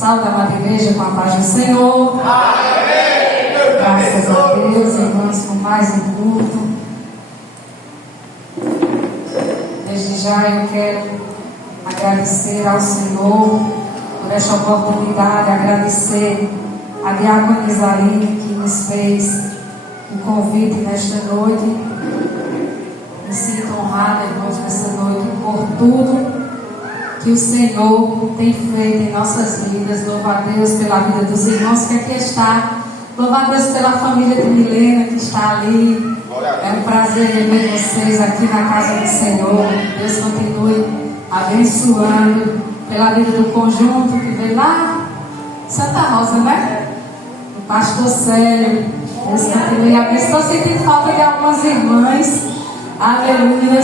Saúde a amada igreja com a paz do Senhor. Amém. Graças a Deus, irmãos, com mais um culto. Desde já eu quero agradecer ao Senhor por esta oportunidade, agradecer a diácona Isaline que nos fez o convite nesta noite. Me sinto honrada, irmãos, nesta noite por tudo que o Senhor tem feito em nossas vidas. Louva a Deus pela vida dos irmãos que aqui está. Louva a Deus pela família de Milena que está ali. É um prazer rever vocês aqui na casa do Senhor. Deus continue abençoando pela vida do conjunto que veio lá Santa Rosa, né? O pastor Célio. Deus continue abençoando. Estou sentindo falta de algumas irmãs. Aleluia.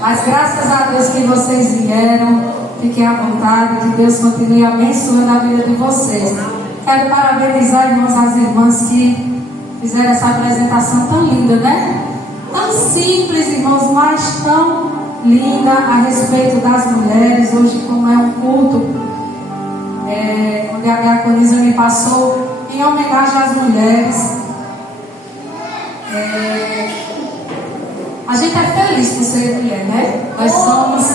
Mas graças a Deus que vocês vieram. Fiquem à vontade, que Deus continue abençoando a vida de vocês. Quero parabenizar, irmãos, as irmãs que fizeram essa apresentação tão linda, né? Tão simples, irmãos, mas tão linda a respeito das mulheres. Hoje, como é um culto, onde a diaconisa me passou em homenagem às mulheres. A gente é feliz por ser mulher, né? Nós somos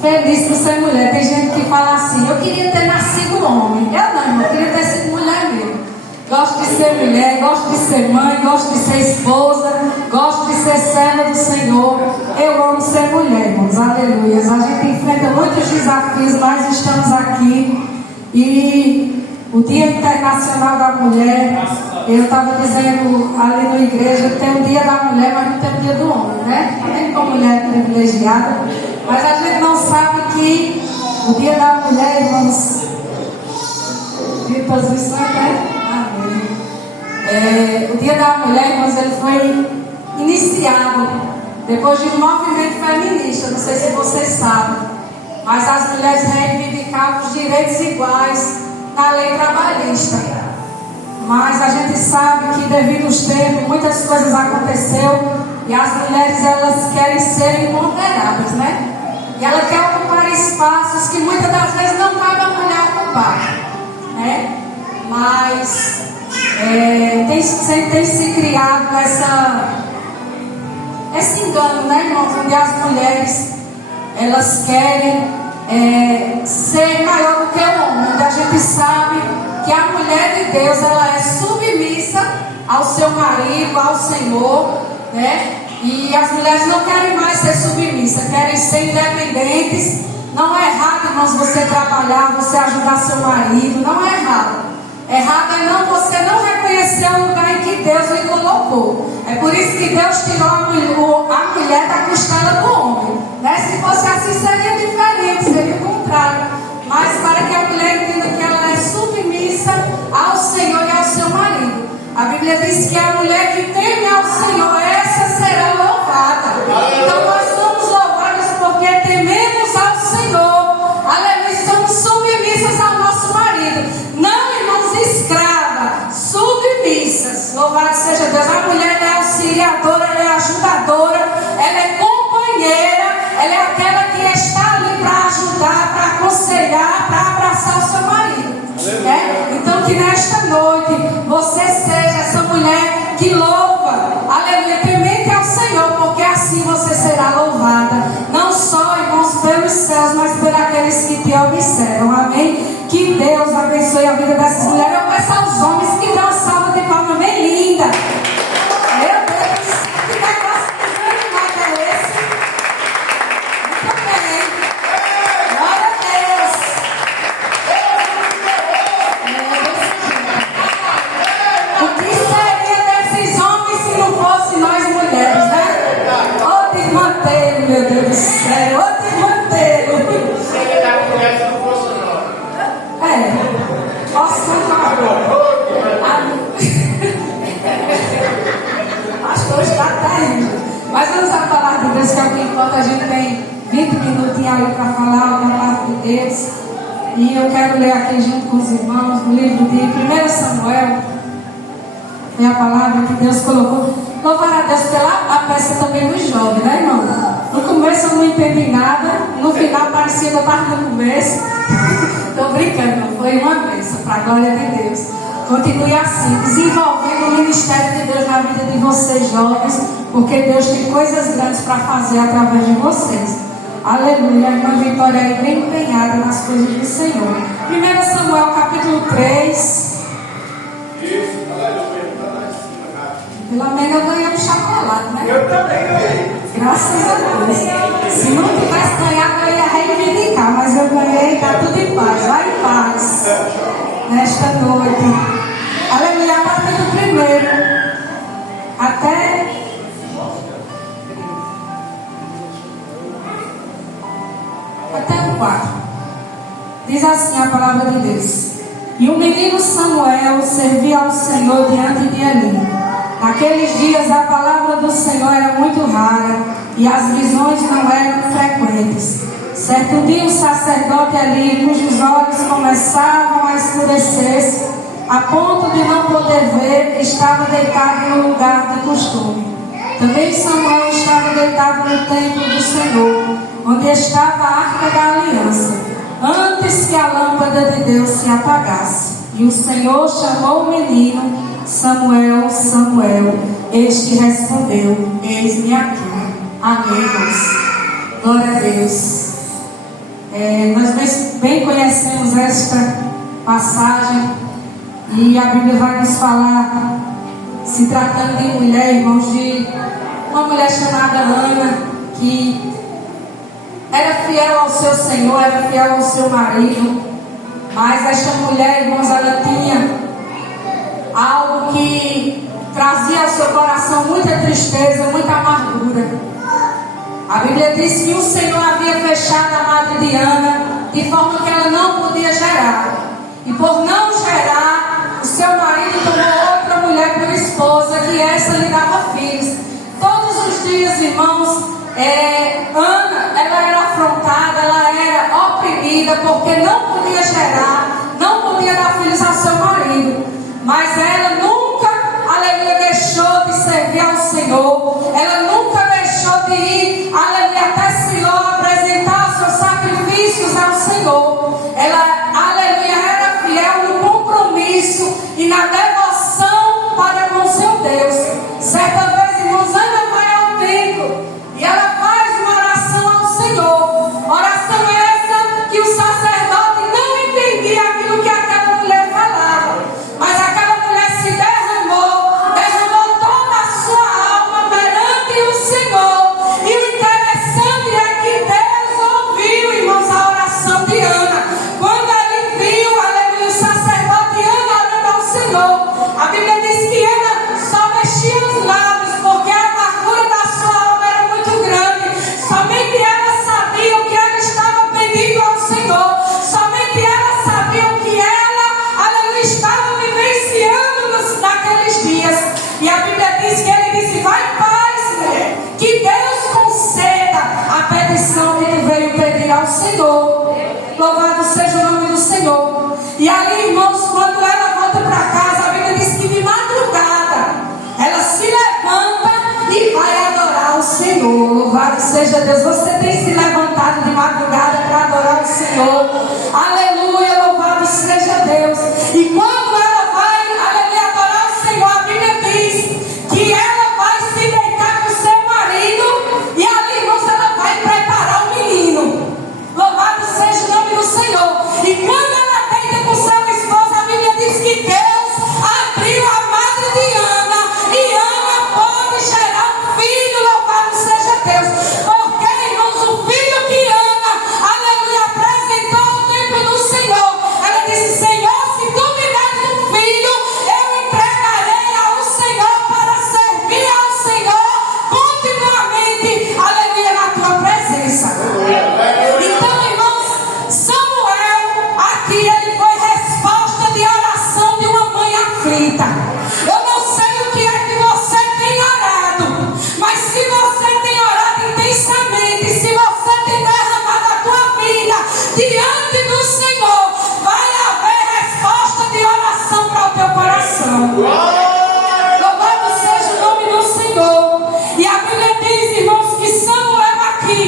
felizes por ser mulher. Tem gente que fala assim: eu queria ter nascido homem. Eu não, irmão, eu queria ter sido mulher mesmo. Gosto de ser mulher, gosto de ser mãe, gosto de ser esposa, gosto de ser serva do Senhor. Eu amo ser mulher, irmãos, aleluia. A gente enfrenta muitos desafios, nós estamos aqui. E o Dia Internacional da Mulher, eu estava dizendo ali na igreja que tem o Dia da Mulher, mas não tem o Dia do Homem, né? Também como mulher privilegiada. Mas a gente não sabe que o Dia da Mulher, irmãos, o Dia da Mulher, irmãos, ele foi iniciado depois de um movimento feminista. Não sei se vocês sabem, mas as mulheres reivindicavam os direitos iguais na lei trabalhista. Mas a gente sabe que devido aos tempos muitas coisas aconteceram e as mulheres elas querem ser empoderadas, né? E ela quer ocupar espaços que muitas das vezes não cabe a mulher ocupar, né? Mas tem se criado esse engano, né, irmãos? Onde as mulheres elas querem ser maior do que o homem. Onde a gente sabe que a mulher de Deus ela é submissa ao seu marido, ao Senhor, né? E as mulheres não querem mais ser submissas, querem ser independentes. Não é errado, irmãos, você trabalhar, você ajudar seu marido, não é errado. Errado é você não reconhecer o lugar em que Deus lhe colocou. É por isso que Deus tirou a mulher da costela do homem, né? Se fosse assim seria diferente, seria o contrário. Mas para que a mulher entenda que ela é submissa ao Senhor e ao seu marido. A Bíblia diz que a mulher que teme ao Senhor, essa será louvada. Então nós somos louvados porque tememos ao Senhor. Aleluia, somos submissas ao nosso marido. Não, irmãos, escravas, submissas. Louvado seja Deus. A mulher é auxiliadora, ela é ajudadora, ela é companheira, ela é aquela que está ali para ajudar, para aconselhar, para abraçar o seu marido. Então que nesta noite você seja essa mulher que louva, aleluia, temente ao Senhor, porque assim você será louvada, não só, irmãos, pelos céus, mas por aqueles que te observam, amém? Que Deus abençoe a vida dessas mulheres. Eu peço aos homens que dão uma salva de palmas bem linda. Meu Deus, que negócio demais é esse? Muito bem. Glória a Deus. O que seria desses homens se não fosse nós mulheres, né? Ô desmantelo, meu Deus do céu. Ô desmantelo. Posso falar? Pastor está terrível. Mas vamos à palavra de Deus, que é o que importa. A gente tem 20 minutinhos aí para falar da palavra de Deus. E eu quero ler aqui junto com os irmãos no livro de 1 Samuel. É a palavra que Deus colocou. Louvar a Deus pela peça também dos jovens, né, irmão? No começo eu não entendi nada. No final parecia que eu estava no começo. Estou brincando, não foi uma vez. para a glória de Deus. Continue assim, desenvolvendo o ministério de Deus na vida de vocês, jovens, porque Deus tem coisas grandes para fazer através de vocês. Aleluia, a irmã Vitória é bem empenhada nas coisas do Senhor. 1 Samuel capítulo 3. Pelo menos eu ganhei um chocolate, né? Eu também ganhei. Graças a Deus. Se não tivesse ganhado, eu ia reivindicar, mas eu ganhei, está tudo em paz. Vai em paz. Nesta noite. Aleluia, a partir do primeiro até o 4. Diz assim a palavra de Deus: E o menino Samuel servia ao Senhor diante de Eli. Naqueles dias a palavra do Senhor era muito rara e as visões não eram frequentes. Certo dia o sacerdote Eli, cujos olhos começavam a escurecer-se, a ponto de não poder ver, estava deitado no lugar de costume. Também Samuel estava deitado no templo do Senhor, onde estava a arca da aliança, antes que a lâmpada de Deus se apagasse. E o Senhor chamou o menino: Samuel, Samuel. Este respondeu: Eis-me aqui. Amém, irmãos. Glória a Deus. Nós bem conhecemos esta passagem, e a Bíblia vai nos falar, se tratando de mulher, irmãos, de uma mulher chamada Ana, que era fiel ao seu Senhor, era fiel ao seu marido. Mas esta mulher, irmãos, ela tinha algo que trazia ao seu coração muita tristeza, muita amargura. A Bíblia diz que o Senhor havia fechado a madre de Ana, de forma que ela não podia gerar. E por não gerar, o seu marido tomou outra mulher por esposa, que essa lhe dava filhos. Todos os dias, irmãos, Ana, ela era afrontada, ela era oprimida, porque não podia gerar, não podia dar filhos ao seu marido. Mas ela nunca, aleluia, deixou de servir ao Senhor. Ela nunca deixou de ir, aleluia, até Siló, apresentar os seus sacrifícios ao Senhor. Ela, aleluia, era fiel no compromisso e na devoção para com seu Deus. Certa vez, irmãos, Ana vai ao templo e ela faz uma oração ao Senhor. Oração essa que o sacerdote não entendia aquilo que aquela mulher falava. Mas aquela mulher se derramou toda a sua alma perante o Senhor. E o interessante é que Deus ouviu, irmãos, a oração de Ana. Quando ele viu, aleluia, o sacerdote Ana orando ao Senhor, a Bíblia diz que Ana só mexia os lábios, porque a amargura da sua alma era muito grande. Somente ela sabia o que ela estava pedindo ao Senhor. Somente ela sabia o que ela, aleluia, estava vivenciando naqueles dias. E a Bíblia diz que ele disse: vai em paz, mulher, que Deus conceda a petição que tu veio pedir ao Senhor. Louvado seja o nome do Senhor. E ali, irmãos, quando ela volta para casa, a Bíblia diz que de madrugada ela se levanta e vai adorar o Senhor. Louvado seja Deus. Você tem se levantado de madrugada para adorar o Senhor? Aleluia, louvado seja Deus. E quando ela vai, aleluia, adorar o Senhor, a Bíblia diz que ela vai se deitar com seu marido e ali, irmãos, ela vai preparar o menino. Louvado seja o nome do Senhor. E quando ela deita com seu esposo, a Bíblia diz que Deus abriu a madre de Ana e Ana pôde gerar um filho. Louvado seja Deus. Porque, irmãos, o filho que Ana, aleluia, apresentou ao templo do Senhor, ela disse: Senhor, se tu me deres um filho, eu entregarei ao Senhor para servir ao Senhor continuamente, aleluia, na tua presença. Então, irmãos, Samuel, aqui ele foi resposta de oração de uma mãe aflita. Eu não sei o que é que você tem orado, mas se você tem orado intensamente, se você tem derramado a tua vida diante do Senhor, vai haver resposta de oração para o teu coração. Louvado seja o nome do Senhor. E a Bíblia diz, irmãos, que Samuel aqui,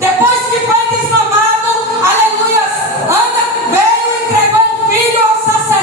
depois que foi desmamado, aleluia, Ana veio e entregou um filho ao sacerdote.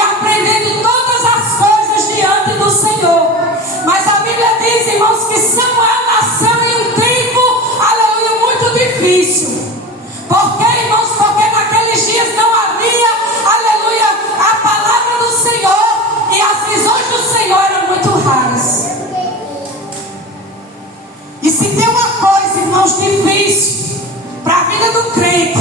e aprendendo todas as coisas diante do Senhor. Mas a Bíblia diz, irmãos, que Samuel nasceu em um tempo, aleluia, muito difícil. Por quê, irmãos? Porque naqueles dias não havia, aleluia, a palavra do Senhor, e as visões do Senhor eram muito raras. E se tem uma coisa, irmãos, difícil para a vida do crente,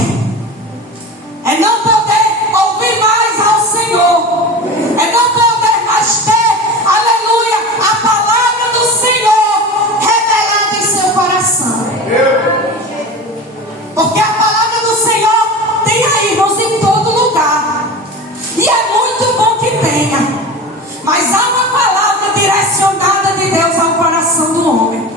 é não poder ouvir mais ao Senhor, é não poder mais ter, aleluia, a palavra do Senhor revelada em seu coração. Porque a palavra do Senhor tem aí, irmãos, em todo lugar. E é muito bom que tenha. Mas há uma palavra direcionada de Deus ao coração do homem.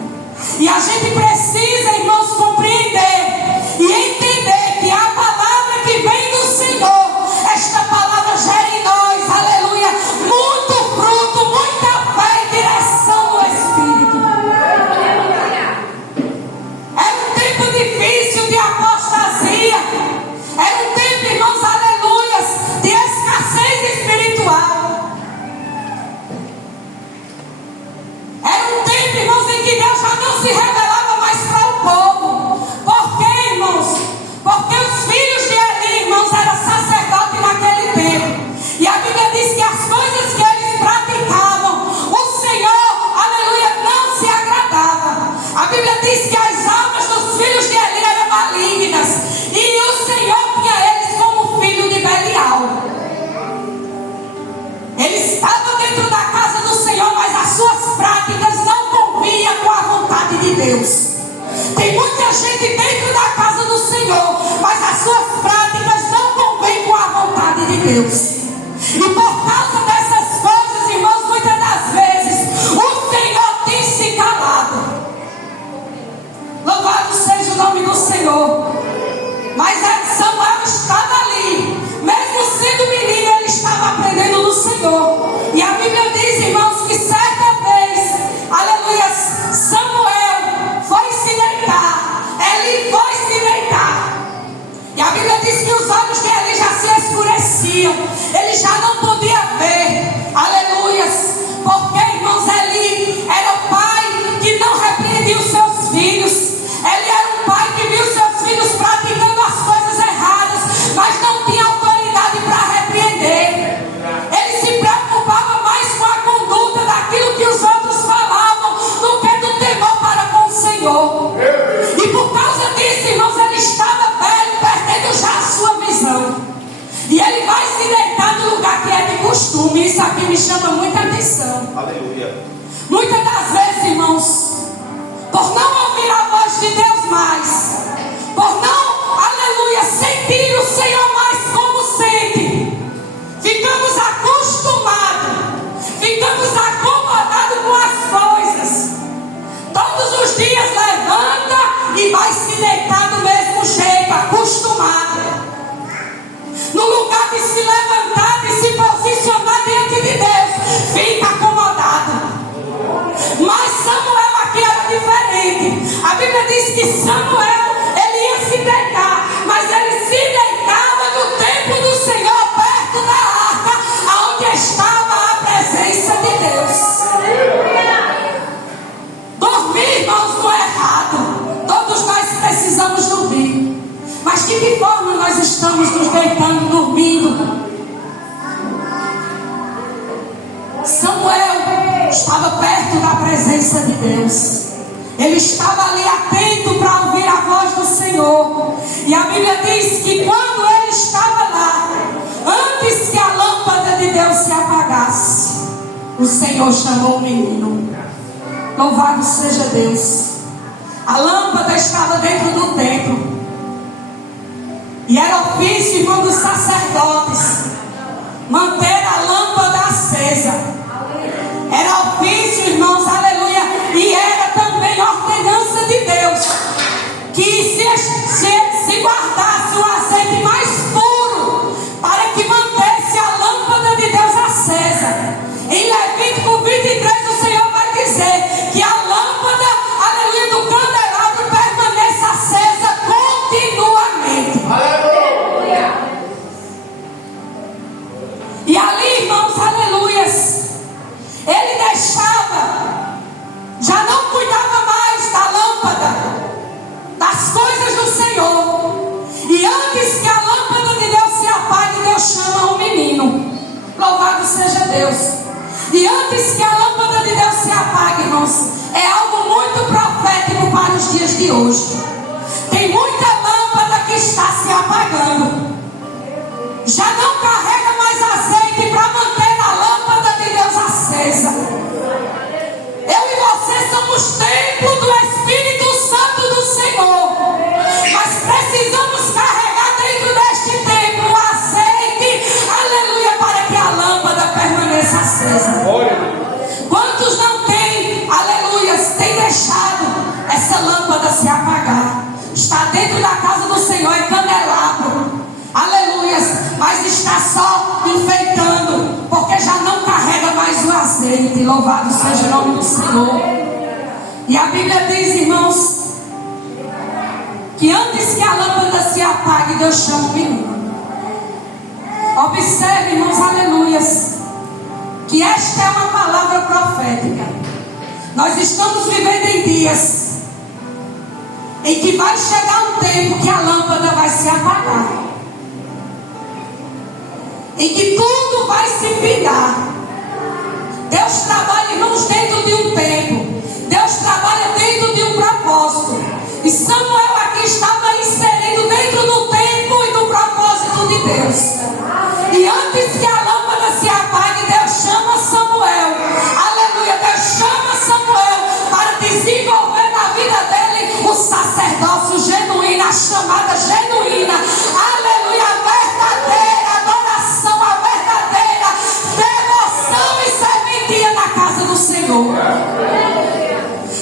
E a gente precisa, irmãos, compreender e entender que a palavra que vem do Senhor, esta palavra gera em nós, aleluia, muito fruto, muita fé e direção do Espírito. Era um tempo difícil de apostasia. Era um tempo, irmãos, aleluias, de escassez espiritual. Era um tempo, irmãos, em que Deus já não se revelava mais para o povo. Por quê, irmãos? Porque os filhos de Eli, irmãos, eram sacerdotes naquele tempo. E a Bíblia diz que as coisas que eles praticavam, o Senhor, aleluia, não se agradava. A Bíblia diz que as almas dos filhos de Eli eram malignas. E o Senhor tinha eles como filho de Belial. Ele estava dentro da casa do Senhor, mas as suas práticas não convinham com a vontade de Deus. Tem muita gente dentro da casa do Senhor, mas as suas práticas não convêm com a vontade de Deus. E por causa dessas coisas, irmãos, muitas das vezes o Senhor tem se calado. Louvado seja o nome do Senhor. Mas Samuel estava ali, mesmo sendo menino, ele estava aprendendo do Senhor. E a Bíblia diz, irmãos, que certa vez, aleluia, Samuel foi se deitar. Eli foi se deitar. E a Bíblia diz que os olhos de Eli já se escureciam. Ele já não podia ver. Aleluias. Porque, irmãos, Eli era o pai que não repreendia os seus filhos. Ele era um pai que viu seus filhos praticando as coisas erradas, mas não tinha autoridade para repreender. Ele se preocupava mais com a conduta daquilo que os outros falavam do que do temor para com o Senhor. E por causa disso, irmãos, ele estava velho, perdendo já a sua visão. E ele vai se deitar no lugar que é de costume. Isso aqui me chama muita atenção. Aleluia. Muitas das vezes, irmãos, por não ouvir a voz de Deus mais, por não, aleluia, sentir o Senhor mais como sente, ficamos acomodados com as coisas. Todos os dias levanta e vai se deitar do mesmo jeito, acostumado. No lugar de se levantar, de se posicionar diante de Deus, fica acomodado. Mas Samuel aqui era diferente. A Bíblia diz que Samuel, ele ia se deitar, mas ele se deitava no templo do Senhor, perto da arca, onde estava a presença de Deus. Dormir, irmãos, não é errado. Todos nós precisamos dormir. Mas de que forma nós estamos nos deitando, dormindo? Samuel estava perto da presença de Deus. Ele estava ali atento para ouvir a voz do Senhor. E a Bíblia diz que quando ele estava lá, antes que a lâmpada de Deus se apagasse, o Senhor chamou o menino. Louvado seja Deus. A lâmpada estava dentro do templo. E era ofício, irmão, dos sacerdotes manter a lâmpada acesa. Era ofício, irmãos, aleluia. E era também ordenança de Deus que se guardasse o azeite mais puro, para que mantesse a lâmpada de Deus acesa. Em Levítico 23 o Senhor vai dizer que a lâmpada, aleluia, do candelabro permanece acesa continuamente. Aleluia. E ali já não cuidava mais da lâmpada, das coisas do Senhor. E antes que a lâmpada de Deus se apague, Deus chama um menino. Louvado seja Deus. E antes que a lâmpada de Deus se apague, irmãos, é algo muito profético para os dias de hoje. Tem muita lâmpada que está se apagando. Já não carrega mais azeite para manter a lâmpada de Deus acesa. Eu e você somos templo do Espírito Santo do Senhor. Mas precisamos carregar dentro deste templo o azeite, aleluia, para que a lâmpada permaneça acesa. Quantos não têm, aleluia, têm deixado essa lâmpada se apagar? Está dentro da casa do Senhor, é candelabro, aleluia, mas está só enfeitando, porque já não carrega mais o azeite. Louvado seja o nome do Senhor. E a Bíblia diz, irmãos, que antes que a lâmpada se apague, Deus chama o menino. Observe, irmãos, aleluias, que esta é uma palavra profética. Nós estamos vivendo em dias em que vai chegar um tempo que a lâmpada vai se apagar, em que tudo vai se findar. Deus trabalha, irmãos, dentro de um tempo. Deus trabalha dentro de um propósito. E Samuel aqui estava inserido dentro do tempo e do propósito de Deus. E antes que a lâmpada se apague, Deus chama Samuel. Aleluia, Deus chama Samuel para desenvolver na vida dele o sacerdócio genuíno, a chamada genuína. Aleluia, a verdadeira adoração, a verdadeira devoção e serventia na casa do Senhor.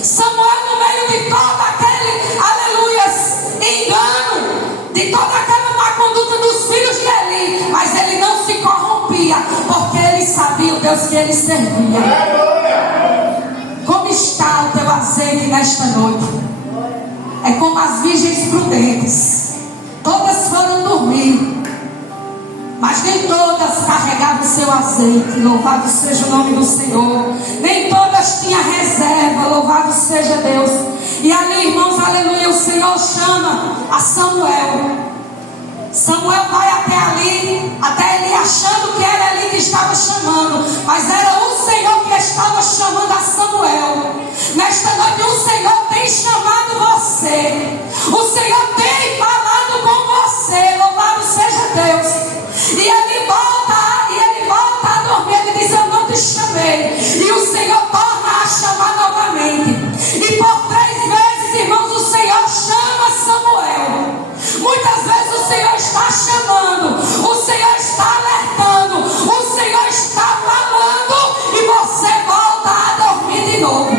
Samuel, no meio de todo aquele, aleluias, engano, de toda aquela má conduta dos filhos de Eli, mas ele não se corrompia, porque ele sabia o Deus que ele servia. Como está o teu azeite nesta noite? É como as virgens prudentes. Todas foram dormir, mas nem todas carregavam o seu azeite. Louvado seja o nome do Senhor. Nem todas tinham reserva. Louvado seja Deus. E ali, irmãos, aleluia, o Senhor chama a Samuel. Samuel vai até ali, até ele achando que era ali que estava chamando, mas era o Senhor que estava chamando a Samuel. Nesta noite o Senhor tem chamado você. O Senhor tem falado com você. Louvado seja Deus. E ele volta a dormir. Ele diz: eu não te chamei. E o Senhor torna a chamar novamente. E por 3 vezes, irmãos, o Senhor chama Samuel. Muitas vezes o Senhor está chamando, o Senhor está alertando, o Senhor está falando e você volta a dormir de novo.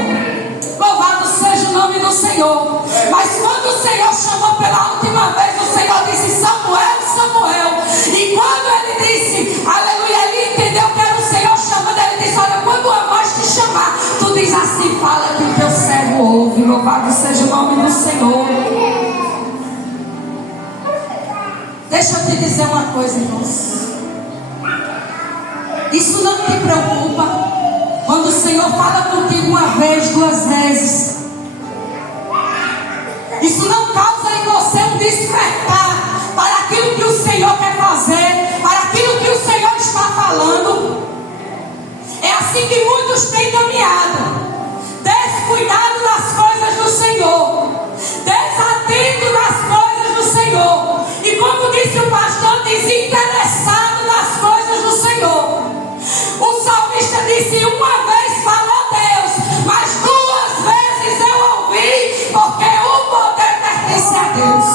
Louvado seja o nome do Senhor. Mas quando o Senhor chamou pela última vez, o Senhor disse: Samuel, Samuel. E quando ele disse, aleluia, ele entendeu que era o Senhor chamando. Ele disse: olha, quando a voz te chamar, tu diz assim, fala que o teu servo ouve. Louvado seja o nome do Senhor. Deixa eu te dizer uma coisa, irmãos. Isso não te preocupa quando o Senhor fala contigo uma vez, 2 vezes. Isso não causa em você um despertar para aquilo que o Senhor quer fazer, para aquilo que o Senhor está falando. É assim que muitos têm caminhado, descuidado das coisas do Senhor, desatento das coisas do Senhor. E como disse o pastor, desinteressado das coisas do Senhor. O salmista disse: uma vez falou Deus, mas 2 vezes eu ouvi, porque o poder pertence a Deus.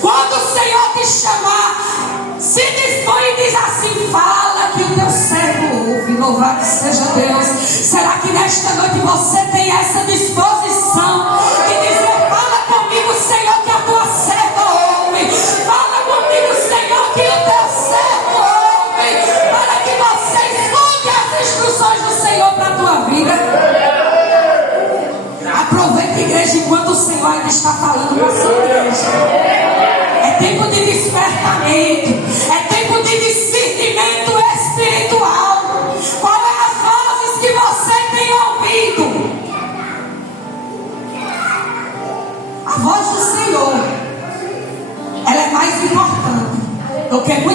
Quando o Senhor te chamar, se dispõe e diz assim: fala que o teu servo ouve. Louvado seja Deus. Será que nesta noite você tem essa disposição de dizer: fala comigo, Senhor, que a tua serva ouve. Fala comigo, Senhor, que o teu servo ouve, para que você escute as instruções do Senhor para a tua vida. Aproveita, igreja, enquanto o Senhor ainda está falando com a sua igreja. É tempo de despertamento, é tempo de discernimento espiritual. Qual é as vozes que você tem ouvido?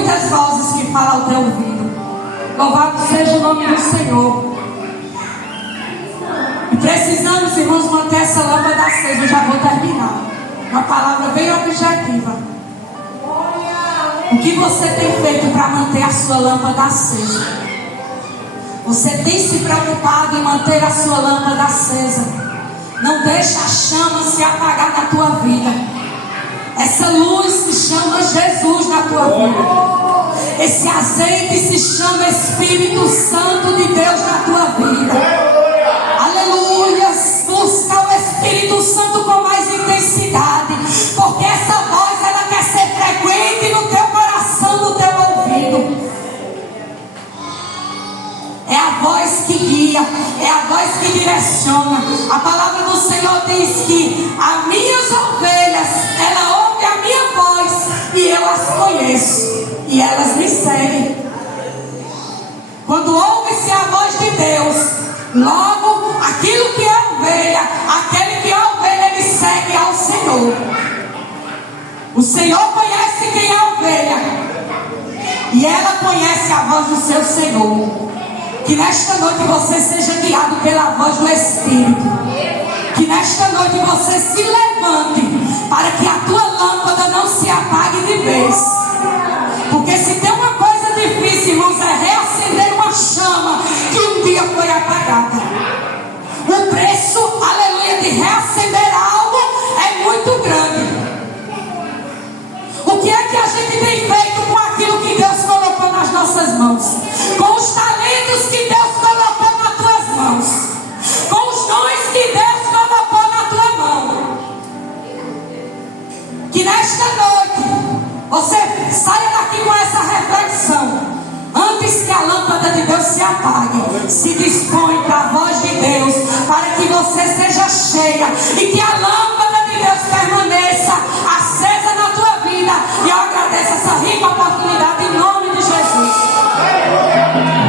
muitas vozes que falam ao teu ouvido. Louvado seja o nome do Senhor. E precisamos, irmãos, manter essa lâmpada acesa. Eu já vou terminar. Uma palavra bem objetiva. O que você tem feito para manter a sua lâmpada acesa? Você tem se preocupado em manter a sua lâmpada acesa? Não deixa a chama se apagar na tua vida. Essa luz se chama Jesus na tua vida. Esse azeite se chama Espírito Santo de Deus na tua vida. Aleluia. Busca o Espírito Santo com mais intensidade, porque essa voz ela quer ser frequente no teu coração, no teu ouvido. É a voz que guia, é a voz que direciona. A palavra do Senhor diz que as minhas ovelhas, ela ouve a minha voz e eu as conheço e elas me seguem. Quando ouve-se a voz de Deus, logo aquilo que é ovelha, aquele que é ovelha, ele segue ao Senhor. O Senhor conhece quem é ovelha e ela conhece a voz do seu Senhor. Que nesta noite você seja guiado pela voz do Espírito. Que nesta noite você se levante para que a tua lâmpada não se apague de vez. Porque se tem uma coisa difícil, irmãos, é reacender uma chama que um dia foi apagada. O preço, aleluia, de reacender algo é muito grande. O que é que a gente tem feito com aquilo que Deus colocou nas nossas mãos? Com os talentos que Deus colocou nas tuas mãos, com os dons que Deus colocou na tua mão. Que nesta noite você saia daqui com essa reflexão. Antes que a lâmpada de Deus se apague, se dispõe para a voz de Deus, para que você seja cheia e que a lâmpada